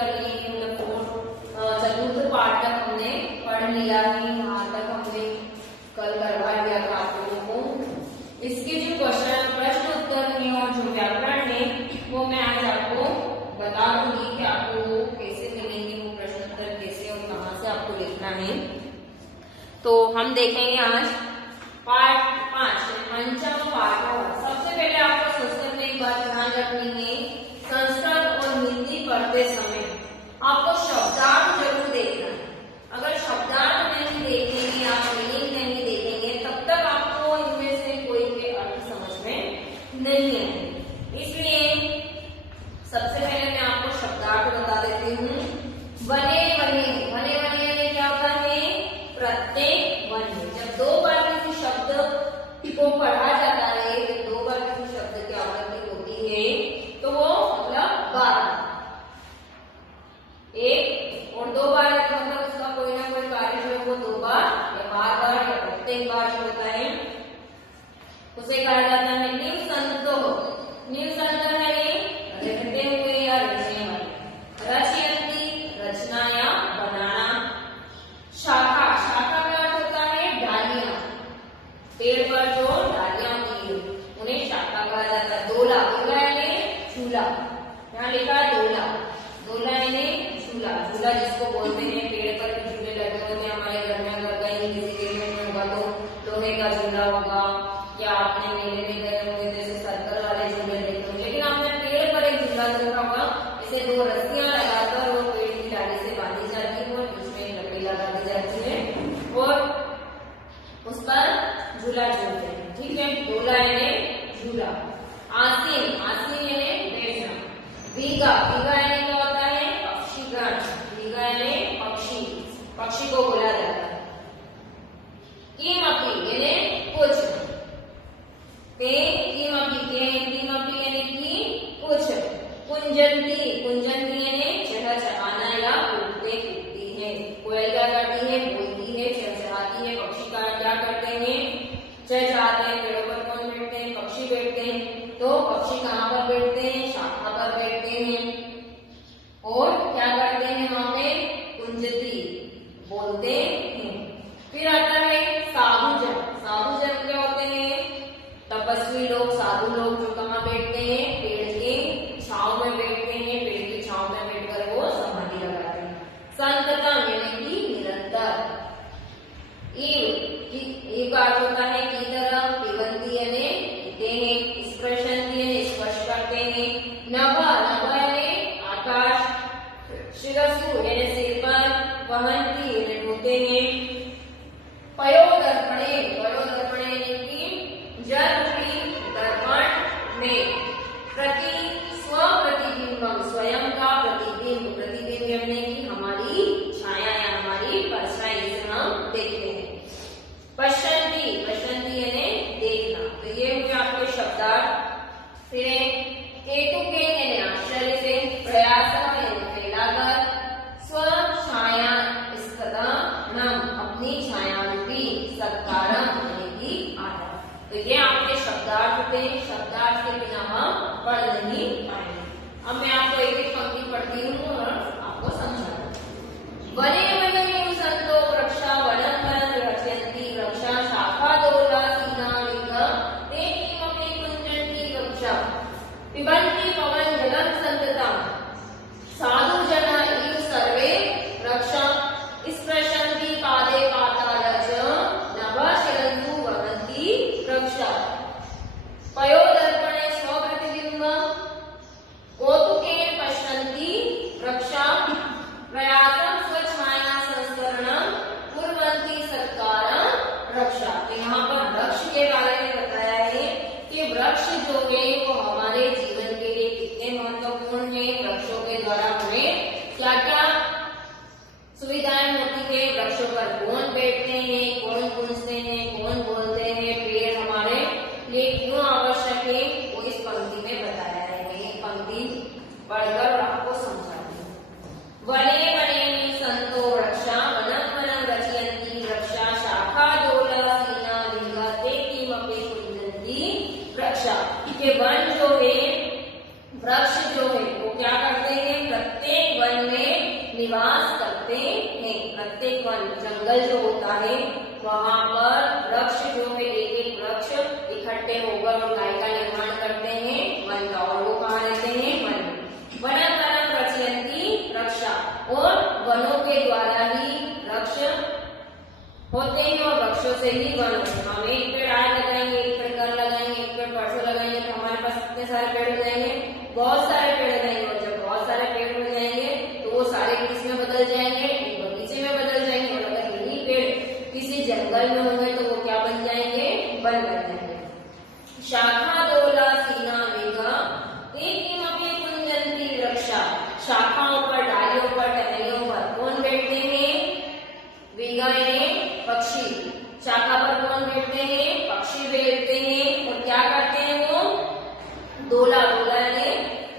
कर ली, मतलब चतुर्थ पाठ तक हमने पढ़ लिया है। यहाँ तक हमने कल करवा दिया था आप लोगों को। इसके जो प्रश्न उत्तर है और जो व्याकरण है वो मैं आज आपको बता दूंगी कि आपको कैसे मिलेंगे वो प्रश्न उत्तर, कैसे और कहाँ से आपको लिखना है। तो हम देखेंगे आज पाठ 5 पंचम पाठ। सबसे पहले आपको संस्कृत में एक बात ध्यान रखनी है, संस्कृत और हिंदी पढ़ते समय आपको शब्दार्थ जरूर देखना है। अगर शब्दार्थ नहीं देखेंगे, आप मीनिंग नहीं देखेंगे, तब तक आपको इनमें से कोई के अर्थ समझ में नहीं आएंगे। इसलिए सबसे पहले मैं आपको शब्दार्थ बता देती हूँ। वने वने, वने वने क्या होता है? प्रत्येक वने। जब दो बार किसी शब्द को पढ़ा जाता है, जब दो बार किसी शब्द की आवृत्ति होती है तो वो मतलब बार, एक और दो बार मतलब उसका कोई ना कोई कार्य जो है वो दो बार या बार बार या प्रत्येक बार जो होता है उसे कहा जाता है निवसंतो। निवसंत है रहते हुए या रचने वाले। रचयंती रचना या बनाना। शाखा, शाखा का अर्थ होता है डालियां, पेड़ पर जो डालियां होती है उन्हें शाखा कहा जाता है। दोला, दोला यानी झूला, यहाँ लिखा है दोला, दोला यानी झूला। झूला जिसको बोलते हैं, पेड़ पर भी झूले लगे होते हैं हमारे घर में। अगर कहीं किसी के में होगा तो लोहे का झूला होगा, या आपने मेले में गए होंगे जैसे सर्कल वाले झूले देखे होंगे, लेकिन आपने पेड़ पर एक झूला देखा होगा, इसे दो रस्सियां लगाकर वो पेड़ की डाली से बांधी जाती है और उसमें लकड़ी लगा दी जाती है और उस पर झूला झूलते हैं। ठीक है, दोला यानी झूला। आसीन, आसीन यानी बैठना। बीघा, बीघा यानी क्या होता है? पक्षीगण, बीघा यानी पक्षी, पक्षी को बोला जाता है। किमपि यानी कुछ। ते किमपि, किमपि यानी कि कुछ। कुंजंती, कुंजंती यानी चहचहाना या कूदते कूदती है। कोयल क्या करती है? बोलती है, चहचहाती है। पक्षी का क्या करते हैं? चहचहाते हैं। पेड़ों पर कौन बैठते हैं? पक्षी बैठते हैं। तो पक्षी कहाँ पर बैठते हैं? शाखा पर बैठते हैं और क्या करते हैं? वहां पे कुंजती, बोलते हैं। फिर आता है साधुजन। साधुजन क्या होते हैं? तपस्वी लोग, साधु लोग जो कहाँ बैठते हैं? पेड़ की छांव में बैठते हैं। पेड़ की छांव में बैठकर वो समाधि लगाते हैं। संततम यानी कि निरंतर। ईव का अर्थ होता है की तरह। पिबंती यानी पीते हैं। स्पृशंती यानी स्पर्श करते हैं। नभ, नभ यानी आकाश। शिरसु यानी सिर पर। वहंती यानी ढोते हैं। पयोदर्पणे, पयोदर्पणे यानी कि जल रूपी दर्पण में प्रति स्वप्रतिबिंब, स्वयं का प्रतिबिंब। प्रतिबिंब यानी कि हमारी छाया या हमारी परछाई, इसे हम देखते हैं। पश्यंती, पश्यंती यानी देखना। तो ये हुए आपके शब्दार्थ। फिर केतुके यानी आश्चर्य से। प्रयास यानी फैलाकर। स्व छाया स्थितम, अपनी छाया रूपी। सत्कारम यानी कि आदर। तो ये आपके शब्दार्थ थे। शब्दार्थ के बिना हम पढ़ नहीं पाएंगे। अब मैं आपको एक एक पंक्ति पढ़ती हूँ और आपको समझाती हूँ। वने वने निवसंतो वृक्षा वनं वनं रचयन्ति वृक्षा शाखा दोला सीना ते किमपि कुञ्जन्ति वृक्षा पिबन्ति पवन जलं सन्ततम् साधु जना इव सर्वे वृक्षा स्पृशन्ति पादे पातालच नभ शिरन्तु वहन्ति वृक्षा। पयोदर्पणे स्वप्रतिबिम्ब कौतुकेन पश्यन्ति वृक्षा। प्रयासं स्वच्छाया संस्करणं कुर्वन्ति सत्कारं वृक्षा। तो यहाँ पर वृक्ष के बारे में बताया है कि वृक्ष जो है वो हमारे जीवन के लिए कितने महत्वपूर्ण है। वृक्षों के द्वारा हमें क्या क्या सुविधाएं होती है। वृक्षों पर कौन बैठते हैं, कौन पूछते हैं, कौन बोलते हैं, पेड़ हमारे लिए क्यों आवश्यक है, वो इस पंक्ति में बताया है। मैं एक पंक्ति पढ़कर आपको समझाती हूँ। वने वने निवसंतो वृक्षा वनं वनं रचयन्ति वृक्षा शाखा दोला सीना लिंगा ते किमपि कुञ्जन्ति वृक्षा। ये वन जो है, वृक्ष जो है वो क्या करते हैं? प्रत्येक वन में एक वन जंगल जो होता है वहां पर वृक्ष जो है एक एक वृक्ष इकट्ठे होकर और काय का निर्माण करते हैं वन का, और वो कहाँ रहते हैं वन में। वनाकरण रचयन्ति रक्षा, और वनों के द्वारा ही वृक्ष होते हैं और वृक्षों से ही वन होते हैं। हम एक पेड़ आज लगाएंगे, एक पेड़ कल लगाएंगे, एक पेड़ परसों लगाएंगे तो हमारे पास कितने सारे पेड़ हो जाएंगे, बहुत सारे पेड़ हो जाएंगे। और जब बहुत सारे पेड़ हो जाएंगे तो वो सारे किस में बदल जाएंगे, एक बगीचे में बदल जाएंगे। और अगर यही पेड़ किसी जंगल में होंगे तो वो क्या बन जाएंगे, वन बन जाएंगे। शाखा दोला सीना वेगा एकमपि कुंजन्ति रक्षा, शाखाओं पर, डालियों पर, टहनियों पर कौन बैठते हैं, वेगाएं पक्षी। शाखा पर कौन बैठते हैं, पक्षी बैठते हैं। और क्या करते हैं वो, दोला, दोला यानी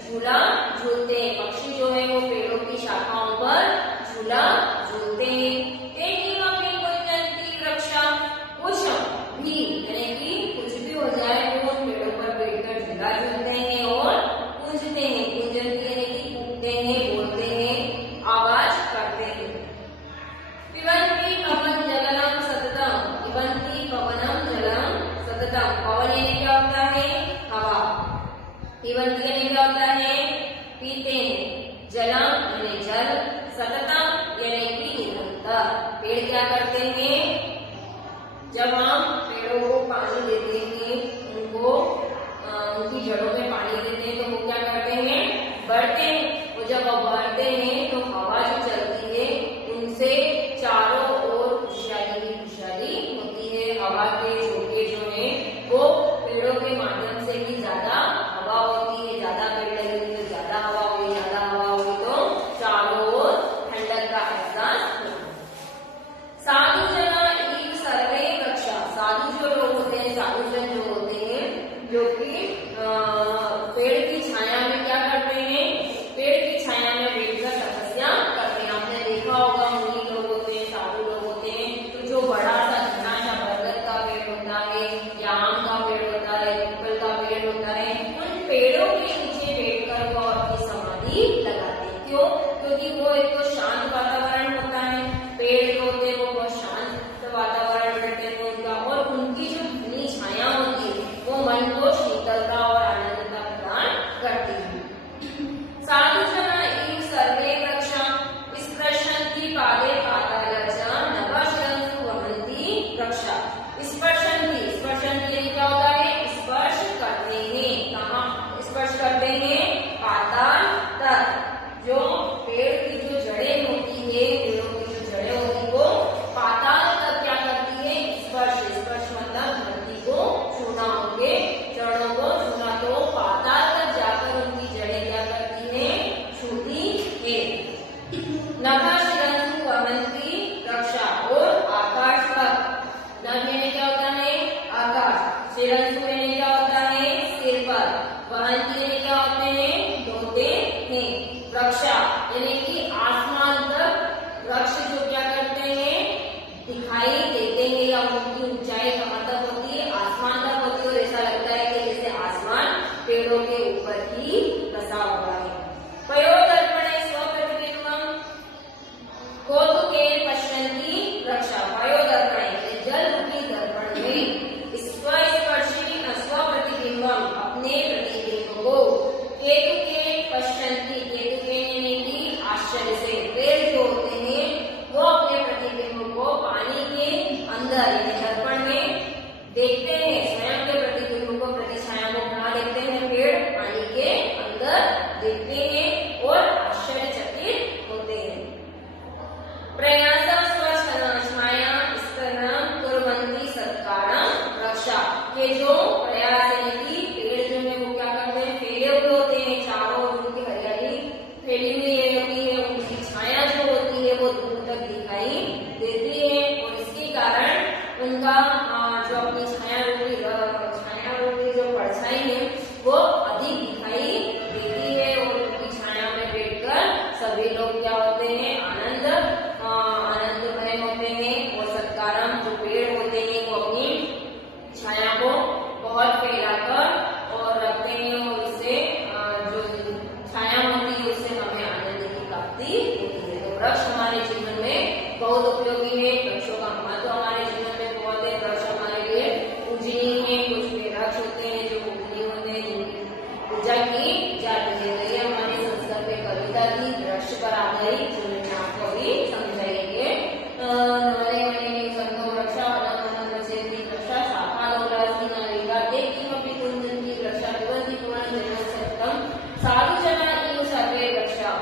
झूला झूलते हैं। पक्षी जो है वो पेड़ों की शाखाओं पर झूला झूलते हैं। एकमपि कुंजन्ति रक्षा, कुछ भी यानी कि कुछ भी हो जाए वो उन पेड़ों पर बैठकर झूला झूलते हैं और पूजते हैं। कुंजन्ति यानी कि कूदते हैं, बोलते हैं, आवाज करते हैं। पिबन्ति पवन जलम सततम, पिबन्ति पवनम जलम सततम। पवन यानी क्या होता है, हवा। पिबन्ति यानी क्या होता है, पीते हैं। जलम यानी जल, सततम यानी कि निरंतर। पेड़ क्या करते हैं, जब हम पेड़ों को पानी देते हैं, उनको उनकी जड़ों में पानी देते हैं तो वो क्या करते हैं, बढ़ते हैं। और जब वो बढ़ते हैं तो हवा जो चलती है उनसे चारों ओर खुशहाली ही खुशहाली होती है। हवा के झोंके जो है वो पेड़ों के माध्यम से भी ज्यादा हवा होती है। ज्यादा पेड़ लगे तो ज्यादा हवा हुई, ज्यादा हवा हुई तो चारों ओर ठंडक का एहसास होता है। साधु जना ईव सर्वे रक्षा, साधु जो लोग होते हैं, साधु जन जो होते हैं, जो कि पेड़ की छाया में क्या करते हैं, पेड़ की छाया में बैठकर तपस्या करते हैं। आपने देखा होगा मुनि लोग होते हैं, साधु लोग होते हैं, तो जो बड़ा सा घना सा बरगद का पेड़ होता है या आम का पेड़ होता है, पीपल का पेड़ होता है, उन पेड़ों के नीचे बैठकर वो अपनी समाधि लगाते हैं। क्यों, क्योंकि वो एक तो शांत वातावरण होता है, पेड़ होते हैं वो बहुत शांत वातावरण रहते हैं उनका, और उनकी जो घनी छाया होती है वो मन को शीतलता और आनंदता प्रदान करती है। साधु जना ईव सर्वे रक्षा, स्पृशन्ति पादे पातालस्य नभश्रन्तु वहन्ति रक्षा। स्पर्शन्ति, स्पर्शन्ति यानी क्या होता है, स्पर्श करते हैं। कहाँ स्पर्श करते हैं, पाताल तक। जो पेड़ की जो जड़ें होती है, पेड़ों की जो जड़ें होती है वो पाताल तक क्या करती है, स्पर्श। स्पर्श मतलब धरती को छूना, उनके जड़ों को छूना। तो पाताल तक जाकर उनकी जड़ें क्या करती है, छूती है। नभश्रन्तु वहन्ति रक्षा, और आकाश पर, नभ यानी क्या होता है, आकाश। शिरंतु यानी क्या होता है, सिर पर। वहन्ति यानी क्या होते हैं, ढोते हैं। रक्षा यानी कि आसमान तक वृक्ष जो क्या करते हैं, दिखाई देते हैं, या उनकी ऊंचाई कहाँ तक होती है, आसमान तक होती है। और ऐसा लगता है कि जैसे आसमान पेड़ों के ऊपर ही बसा हुआ है। पयोदर्पणे स्वप्रतिबिंबम कौतुके पश्यन्ति रक्षा, पयोदर्पणे जल रूपी दर्पण में स्वस्पर्शी स्वप्रतिबिंबम अपने प्रतिबिंब को, केतुके पश्यन्ति, केतुके यानी कि आश्चर्य से, पेड़ जो होते हैं वो अपने प्रतिबिंब को पानी के अंदर यानी दर्पण में देखते हैं। स्वयं के प्रतिबिंब को, प्रतिछाया को कहाँ देखते हैं, पेड़ पानी के अंदर देखते हैं और आश्चर्यचकित होते हैं। प्रयासम स्वछाया स्तनम कुर्वन्ति सत्कारम रक्षा, के जो प्रयास यानी कि पेड़ जो है वो क्या करते हैं, फैले हुए होते हैं, चारों ओर उनकी हरियाली फैली हुई होती है, उनकी छाया जो होती है वो दूर तक दिखाई देती है। और इसके कारण उनका जो अपनी छाया रूपी जो परछाई है वो अधिक दिखाई देती है। और उनकी छाया में बैठकर सभी लोग क्या होते हैं, आनंद बहुत उपयोगी है। वृक्षों का महत्व हमारे जीवन में बहुत है। वृक्ष हमारे लिए पूजनीय है। कुछ वृक्ष होते हैं जो पूजनीय होते हैं, जिनकी पूजा की जाती है। तो ये हमारी संस्कृत में कविता थी वृक्ष पर आधारित, जो मैंने आपको अभी समझाई है। नवले मणि संतो वृक्षा वनम वनम वृक्षा शाखा लोलास्ति नालिका ते किमपि कुंजन्ति वृक्षा भवन्ति पूर्णजन्म सत्यम साधु जना इव सर्वे वृक्षा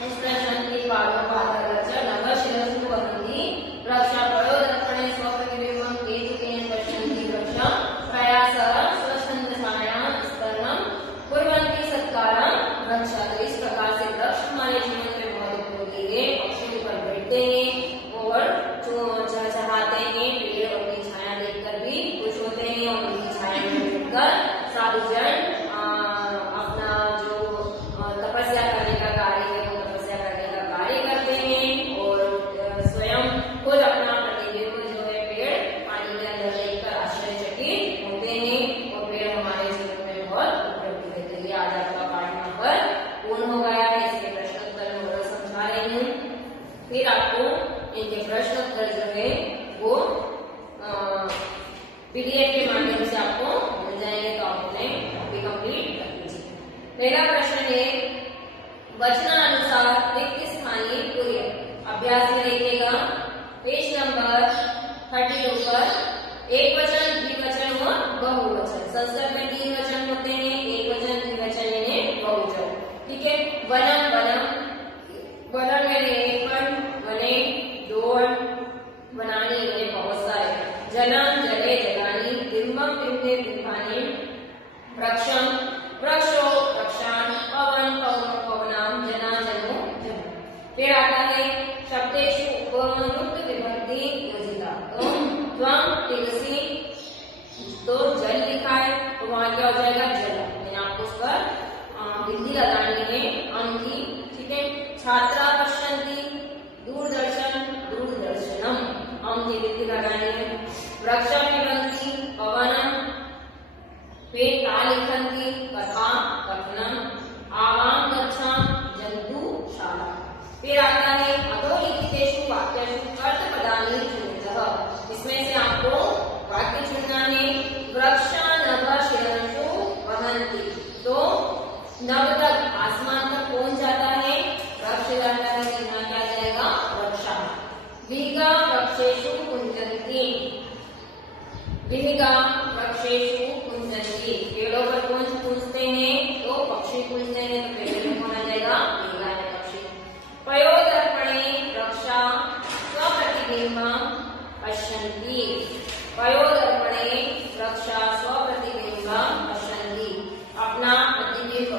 निष्प्रशन्ति पादं पादं वृक्षा नभ शिरसु वहन्ति वृक्षा प्रयोदर्पणे स्वप्रतिबिम्बं केतुकेन पश्यन्ति वृक्षा प्रयासः स्वच्छन्दसायां स्तरणं कुर्वन्ति सत्कारं वृक्षा। तो इस प्रकार से वृक्ष हमारे जीवन में बहुत उपयोगी है। पक्षी ऊपर बैठते हैं और चहचहाते हैं, पेड़ अपनी छाया देखकर भी खुश होते हैं और उनकी छाया में बैठकर साधुजन अपना जो तपस्या करने का कार्य है वो तपस्या करने का कार्य करते हैं और स्वयं खुद अपना प्रतिबिंब जो है पेड़ पानी के अंदर देखकर आश्चर्यचकित होते हैं और पेड़ हमारे जीवन में बहुत उपयोगी है। तो ये आज आपका पाठ यहाँ पर पूर्ण हो गया है। इसके प्रश्न उत्तर में और समझा रही हूँ, फिर आपको इनके प्रश्न उत्तर जो है वो पीडीएफ के माध्यम से आपको मिल जाएंगे, तो आप उन्हें कॉपी कंप्लीट कर लीजिए। पहला प्रश्न है वचनानुसार रिक्त स्थानीय पूर्य। अभ्यास में देखिएगा पेज नंबर 32 पर एक वचन, द्विवचन व बहुवचन। संस्कृत में 3 वचन होते हैं, एक वचन, द्विवचन यानी बहुवचन। ठीक है। वनम वनम, वनम यानी एक वन, वने दो, बनानी यानी बहुत सारे, जनम जले जगानी, बिंबम बिंबे बिंबानी, वृक्षम वृक्षो वृक्षान, पवन पवन पवनाम, जना जनो जन। फिर आता है शब्देषु उपयुक्त विभक्ति योजिता। तो त्वम तुलसी, तो जल लिखा है तो वहां क्या हो जाएगा जल, मैंने आपको उस पर बिंदी लगानी है अम की। ठीक है। छात्रा पश्यन्ति, दूरदर्शन दूरदर्शनम, अम की बिंदी लगानी है। वृक्षा पिबन्ति, पवनम, पेड़ का लिखन्ति, कथा कथनम, आवाम गच्छाम, जंतुशाला। फिर आता है अधोलिखितेषु वाक्येषु अर्थपदानि चुनितः। इसमें से आपको वाक्य चुनना है। वृक्षा नभ शिरसु वहन्ति, तो नभ तक आसमान तक कौन जाता है? वृक्ष जाता है, यहाँ क्या जाएगा? वृक्षा। विहिगा वृक्षेषु कुंजन्ति, विहिगा वृक्षेषु कुंजन्ति, पेड़ों पर कौन पूजते हैं? तो पक्षी पूजते हैं, तो पेड़ में कौन आ जाएगा? विहिगा है पक्षी। पयोदर्पणे वृक्षा स्वप्रतिबिंबं पश्यन्ति, पयोदर्पणे वृक्षा स्वप्रतिबिंबं पश्यन्ति, अपना प्रतिबिंब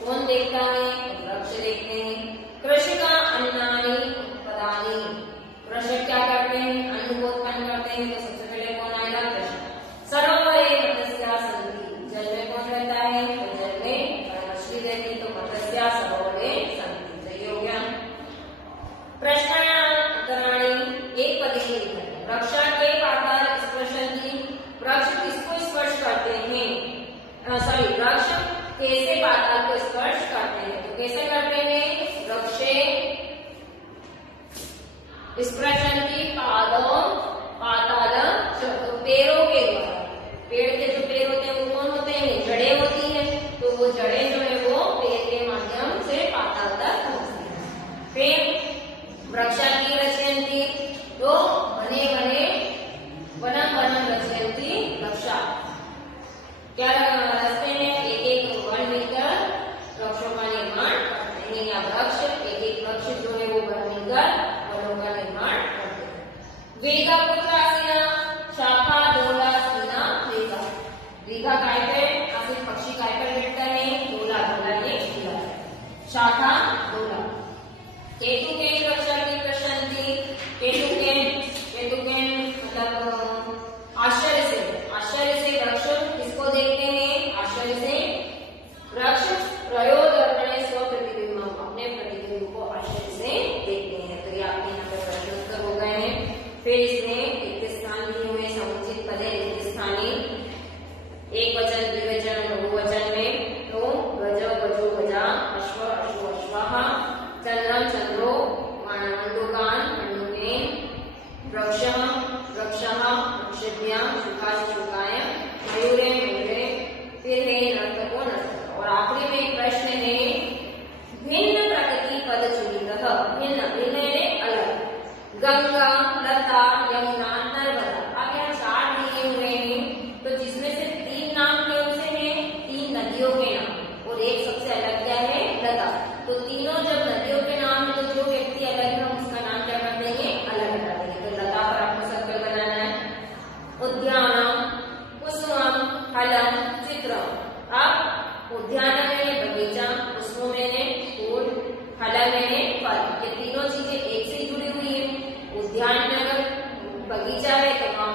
कौन देखता है? वृक्ष देखते हैं। कृषिका अन्नानि उत्पदानि, कृषक क्या करते हैं? अन्न को उत्पन्न करते हैं, तो सबसे पहले कौन आएगा? कृषक। सरोवरे मत्स्या सन्ति, जल में कौन रहता है? तो जल में मछली रहती, तो मत्स्या सरोवरे सन्ति। तो ये हो गया। प्रश्नान्तराणि एक पदी में लिखा है। वृक्षा के पाताल स्पृशन्ति, वृक्ष किसको स्पर्श करते हैं? वृक्ष कैसे पाताल को स्पर्श करते हैं? तो कैसे करते हैं? वृक्षे स्पृशन्ति पादौ पातालम, तो पेड़ों के द्वारा। पेड़ के जो पेड़ होते हैं वो कौन होते हैं? जड़ें होती हैं, तो वो जड़ें जो है वो पेड़ के माध्यम से पाताल तक पहुंचती हैं। फिर वृक्षा की रचयन्ति, तो बने बने वनम वनम रचयन्ति वृक्षा, क्या रचते हैं? एक एक वन मिलकर वृक्षों का निर्माण करते हैं, या वृक्ष एक एक वृक्ष जो है वो वन मिलकर वनों का निर्माण करते हैं। वेगा पुत्र आसीना, शाखा डोला सीना वेगा, वेगा काय पे आसीन पक्षी काय पर बैठता है? डोला, डोला ये डोला, शाखा डोला। केतु के वृक्षा की प्रशंति, केतु के मतलब आश्चर्य से वृक्ष किसको देखते हैं? आश्चर्य से वृक्ष प्रयोदर्पणे स्वप्रतिबिंबं, अपने प्रतिबिंब को आश्चर्य से देखते हैं। तो ये आपके यहाँ पर प्रश्न उत्तर हो गए हैं। फिर इसमें रिक्त स्थान दिए हुए समुचित पद है रिक्त स्थानी, एक वचन, द्विवचन, बहुवचन में। तो गज गजो गजा, अश्व अश्व अश्वाः, चंद्रम चंद्रो, ये तीनों चीजें एक से जुड़ी हुई है। उद्यान में अगर बगीचा है तो वहां